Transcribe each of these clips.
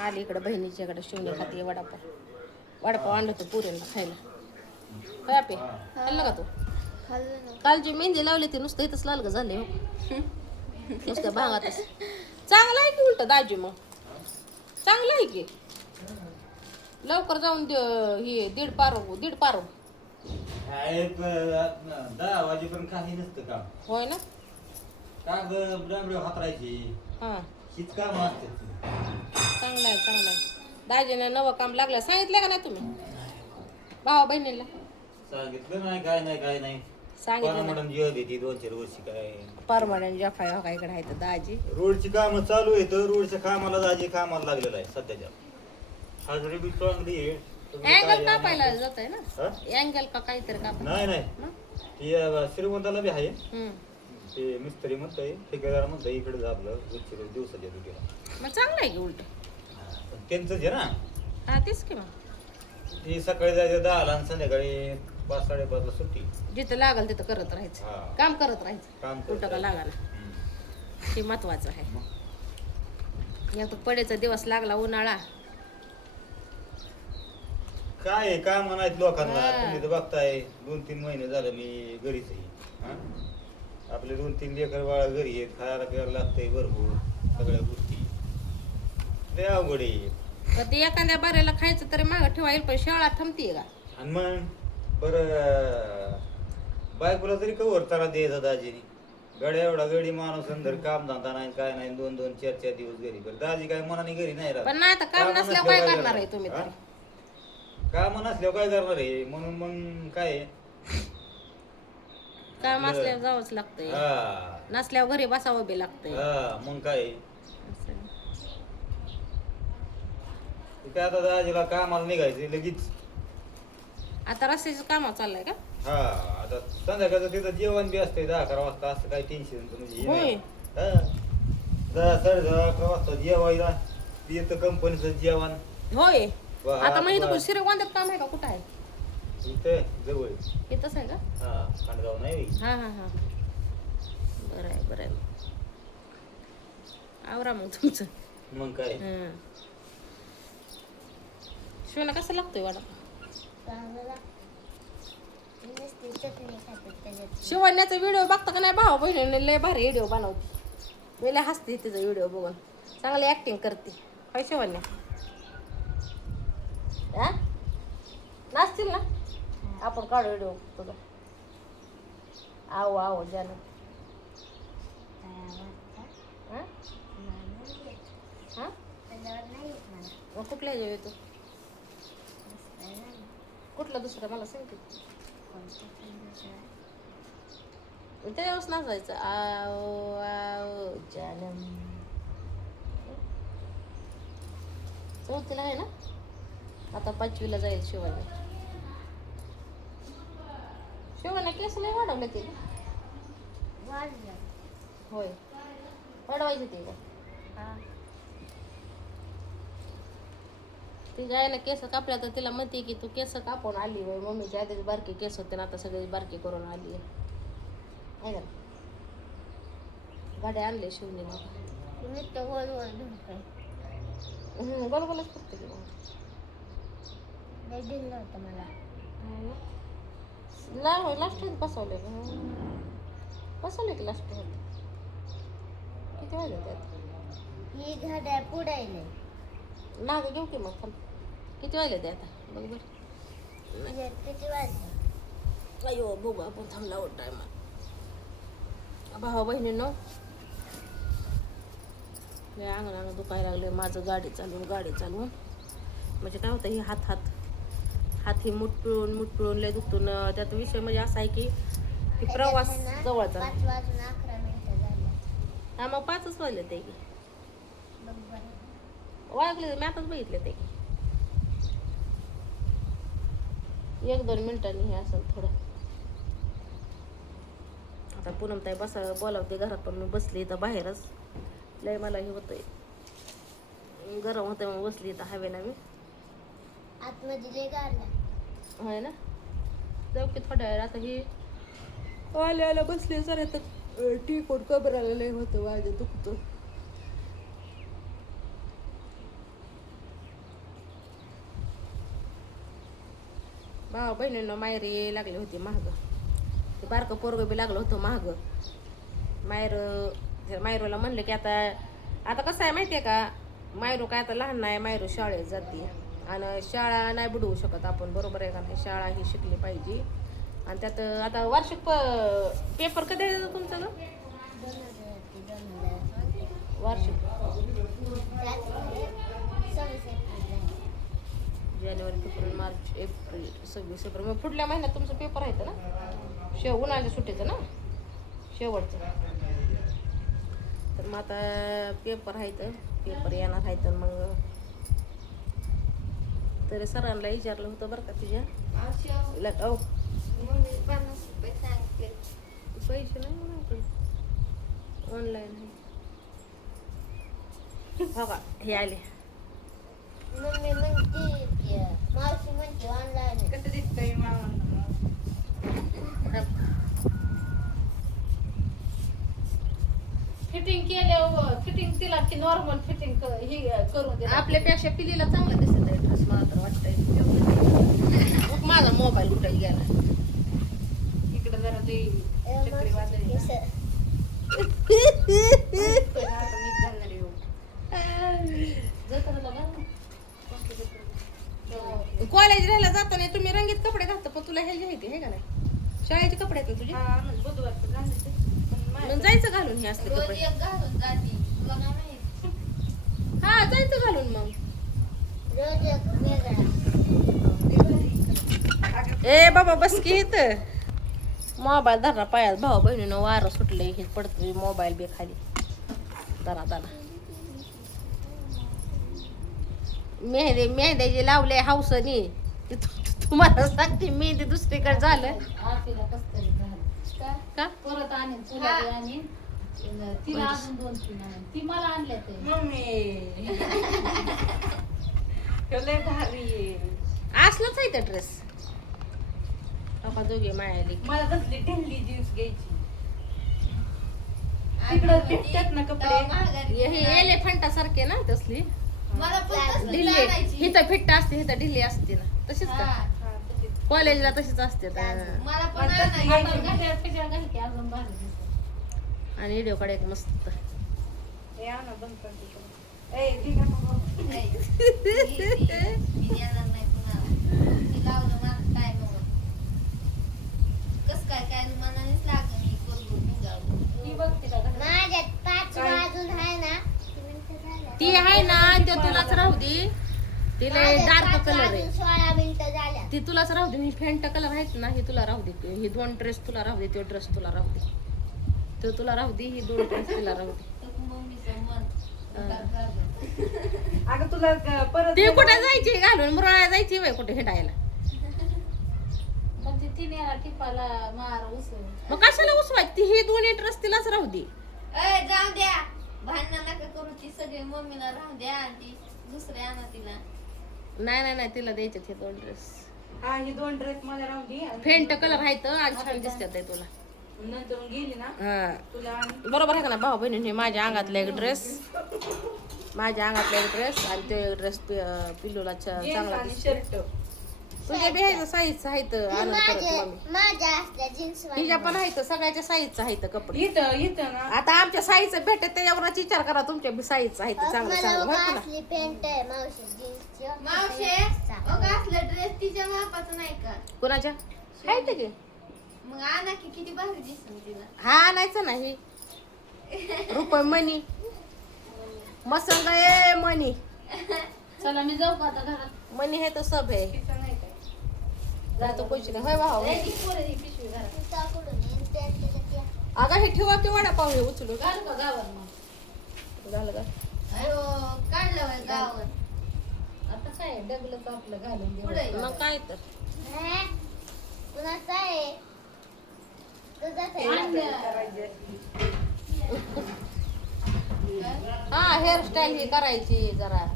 आली इकडं बहिणीच्याकडे शिवणे खाती वडापाव आणलं होतं पुऱ्यांना खायला. काय आपे खाल्लं का तू? काल जी मेहंदी लावली ती नुसतं इथंच लाल झाले हो. नुसत्या भागातच. चांगलं आहे की उलट दाजी मग चांगलं आहे की लवकर जाऊन हे दीड पारो 10 वाजेपर्यंत काही नसतं काम. होय ना. डांबरे हातरायची हां हीच काम असते. चांगलं आहे दाजीने नवं काम लागलं सांगितलं का नाही तुम्ही भावा बहिणीला? सांगितलं नाही काय नाही सांगितलं मॅडम जीव देते 2-4 वर्षी काय परमनंट जफाय हो का इकडे आहे तर दाजी रोडची कामं चालू आहेत. रोडच्या कामाला दाजी कामाला लागलेला आहे सध्याच्या. हाजरी बी चांगली आहे. अँगल कापायला जात आहे ना अँगल का काहीतरी काप नाही ती श्रीमंताला बी आहे. ते मिस्त्री म्हणतोय ठेकेदार म्हणतोय इकडे झालं दिवसाच्या ड्युटीला. मग चांगलं आहे की उलट त्यांचं जे ना हा तेच की मग ती सकाळी जायचं 10ला आणि संध्याकाळी 5-5:30ला सुट्टी. जिथं लागल तिथं करत राहायचं हा. काम करत राहायचं काम कुठं का लागायला हे महत्वाचं आहे. एक तर पडेचा दिवस लागला उन्हाळा काय आहे, काम म्हणायत लोकांना. हा. तुम्ही तर बघताय 2-3 महिने झालं मी घरीच आहे. हा? आपले 2-3 लेकर बाळा घरी आहेत. खायला प्यायला लागतंय भरपूर सगळ्या गोष्टी. लय अवघड आहे. तर ते एखाद्या बाऱ्याला खायचं तरी मागं ठेवायला पण शाळा थांबतीये का? आणि मग बरं बायकोला तरी कवर तारा द्यायचा दाजीनी. गड्या एवढा गडी माणूस अंदर काम धंदा नाही काय नाही 2-2, 4-4 दिवस घरी. बरं दाजी काय मनाने घरी नाही राहत. पण नाही तर काम नसल्यावर काय करणार आहे तुम्ही तरी? काम नसल्यावर काय करणार आहे म्हणून मग काय आहे? काम असल्यावर जावंच लागतंय हा नसल्यावर घरी बसावं बी लागतंय. मग काय आहे? असं. काय आता दाजीला कामाला निघायचं लगेच. आता रस्त्याचं काम चाललंय का? हा आता संध्याकाळचं तिथं जेवण बी असते 10-11 वाजता. असं काही टेन्शन म्हणजे हे होय. नाही. 10-11 वाजता जेवायला येतं कंपनीचं जेवण. होय वा, आता मग इथं वा. श्रीगोंद्यात काम आहे का कुठं आहे? इथे जवळ इथंच आहे का? हा खांडगाव नाही. हा बरं आहे आवरा मग तुमचं. मग काय शिवना कसं लागतोय वडा? शिवण्याचा व्हिडिओ बघता का नाही भाऊ बहिणीने लय भारी व्हिडिओ बनवते. मी लय हसते तिचा व्हिडिओ बघून चांगली ऍक्टिंग करते. काय शिवण्या नाचतील ना आपण काढू व्हिडिओ तुझा. आहो जाणं मग कुठल्या जेव येतो कुठला दुसरा मला सांगते त्याच्यावरच नाचायचं. आओ जानम चौथीला आहे ना आता 5वीला जाईल शिवानी. शिवानी केस नाही वाढवले ते होय वाढवायचे ते का? तिच्या आईला केस कापल्या तर तिला म्हणते की तू केस कापून आली होय. मम्मीच्या आधीच बारकी केस होते ना आता सगळी बारकी करून आली आहे का? गाड्या आणले शिवने बरोबरच करते की मला लास्ट बसवले की लास्ट किती वाजले त्यात ही घड्याळ पुढायले मागे घेऊ की मग थांब. किती वाजले ते आता बघ बरं. किती वाजले? अयो बघू आपण थांबला हो टायमा. भावा बहिणींनो मी अंगणानं दुखायला लागले माझं गाडी चालवून म्हणजे काय होतं हे हात ही मुठपिळून लय दुखतून. त्यात विषय म्हणजे असा आहे की प्रवास जवळचा. 5 वाजून 11 मिनिटं झाले. हा मग 5च वाजले ते की बघ बरं. वागले मी आताच बघितले ते की 1-2 मिनिटांनी हे असेल थोडं. आता पूनमताई बोलावते घरात पण मी बसली इथं बाहेरच. लय मला हे होतंय गरम होतं मग बसली इथं हवेला मी. आतमध्ये लय गारला होय ना जाऊ की थोड्या वेळ. आता ही आल्याला बसली जरा तर टी कोट कबराला लय होतं माझं दुखतं. भावा बहिणींना मायरे लागले होते महाग. ते बारकं पोरगं बी लागलं होतं महाग. मायरूला म्हणलं की आता कसं आहे माहिती आहे का, मायरू काय आता लहान नाही, मायरू शाळेत जाते आणि शाळा नाही बुडवू शकत आपण, बरोबर आहे का नाही. शाळा ही शिकली पाहिजे. आणि त्यात आता वार्षिक पेपर कधी आहे तुमचा ग? वार्षिक जानेवारी, फेब्रुवारी, मार्च, एप्रिल, 26 एप्रिल. मग पुढल्या महिन्यात तुमचं पेपर आहे ना, उन्हाळ्याच्या सुट्टीचं ना, शेवटचं. तर मग आता पेपर आहेत, पेपर येणार आहेत. मग तरी सरांना विचारलं होतं बरं का तुझ्या पैसे नाही म्हणा, ऑनलाईन आहे. हो का, हे आले. मम्मी म्हणते मावशी म्हणते ऑनलाईन कसं दिसतंय फिटिंग केल्यावर फिटिंग तिला की नॉर्मल फिटिंग ही करून दे. आपल्यापेक्षा पिलीला चांगला दिसत आहे ड्रेस, मला तर वाटतंय. मग माझा मोबाईल कुठे गेला? इकडे जरा ते चक्रीवादळ कॉलेज राहायला जाताना तुम्ही रंगीत कपडे घालता, पण तुला हे माहिती आहे का नाही, शाळेचे कपडे आहेत ना तुझे. बुधवारचं घालायचं. मग जायचं घालून हे असले रोज कपडे. एक घालून जाती तुला नाही माहित हा, जायचं घालून मग. रोज एक वेगळा ए बाबा बस की इथं. मोबाईल धरा पायात, भाऊ बहिणीनं वारं सुटले, हे पडतं मोबाईल बी खाली. धरा धरा. मेहंद्याचे लावले हाऊसनी. तुम्हाला सांगते मेहंदी दुसरीकडे झालं आरतीला कसं तरी झालं. का? परत आणेन तुला बी आणेन. तिला अजून 2-3 आणेन. ती मला आणल्या ते लय भारी आहे. असलंच आहे त्या ड्रेस. आता दोघे मायाली. मला तसली ढिल्ली जीन्स घ्यायची. तिकडं भेटतात ना कपडे. हे एलिफंटा सारखे ना तसली मला पण तसली ढिल्ली. आणायची. हिथं फिट्ट असते, हिथं ढिल्ली असते ना, तशीच का? हा. हा, तशीच. कॉलेजला तशीच असते मला पण पण तसली आणायची. आपण घातल्यावर कशाला घाल की अजून भारी दिसतं. आणि व्हिडिओ कडे एक मस्त. हे आणा बंद कर तिकडं. ए, ठीक आहे मग. नाही. मी देणार नाही कुणाला. मी लावलं माझं काय नव्हतं. कसं काय मनानेच लागलं मी करू निघावं. ती बघते का घरात? माझ्यात 5 काय? वाजून आहे ना. ती आहे ना, ते तुलाच राहू दे. तिला डार्क कलर आहे. 16 मिनिटं झाल्या. ती तुलाच राहू दे. ही फेंट कलर आहेत ना, हे तुला राहू दे. हे 2 ड्रेस तुला राहू दे, तो ड्रेस तुला राहू दे. तो तुला राहू दे, ही 2 ड्रेस तुला राहू दे. तर मम्मीचं मन अगं तुला परत ती कुठे जायची घालून मुरळा जायची वय कुठे हिंडायला. पण ती तिने टिपाला मार उसळ. मग कशाला उसवायची? ती ही 2 ड्रेस तिलाच राहू दे. ए जाऊ द्या. भांडण नका करू. ती सगळे मम्मीला राहू द्या आणि ती दुसरे आणा तिला. नाही तिला द्यायचे हे 2 ड्रेस. हा, ही 2 ड्रेस मला राहून दे आणि फेंट कलर आहेत आणि छान दिसतात आहे तुला. नंतर गेली ना हा, तुला आणि बरोबर आहे का ना भाऊ बहिणी. माझ्या अंगातला एक ड्रेस, माझ्या अंगातला एक ड्रेस आणि तो एक ड्रेस पिल्लूला जीन्स चांगला आणि दिसतो. शर्ट. तुझ्या बी आहे साईजचं आहेत आणून परत मम्मी. माझ्या असल्या जीन्स तिच्या पण आहेत सगळ्याच्या साईजचं आहेत कपडे. इथं ना आता आमच्या साईजचं भेटत त्याच्यावरच विचार करा. तुमच्या बी साईजचं आहेत चांगलं चांगलं माहिती ना. असली पॅन्ट आहे मावशी जीन्सची. मावशी असला ड्रेस तिच्या मापाचा नाही का? कोणाच्या आहे ते की? मग आणा की किती भारी दिसून तिला. हा आणायचं नाही. रुपये मनी मसंग ए मनी. चला मी जाऊ का आता घरात? मनी है तो सब है. तिथं नाही काय जातो पैसे नाही होय भाऊ. ए, ती पोरं ही पिशवी घरात. तिच्याकडून येईन pant तिला द्या. अगं हे ठेवा की वडापाव हे उचलू घाल का गावात मग? झालं का? अयो काढलं बाई गावावर. आता काय डगलंच आपलं घालून देऊ. पुढे. मग काय तर हे? कुणाचं आहे? तुझंच आहे. हा हेअरस्टाईल ही करायची जरा.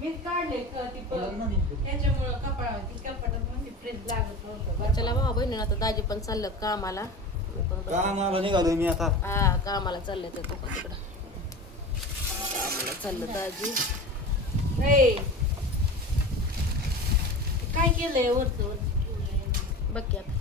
मी काढले त्याच्यामुळं कपाळ ती कपाटात म्हणजे फ्रीज लागत नव्हतं. चला भाऊ बहिणी आता दाजी पण चाललं कामाला. मी पण बसले. कामाला निघालोय मी आता. हा कामाला चालले ते तिकडं कामाला चाललं दाजी. ए, काय केलं केलंय वरचं वरचं. बघ की आता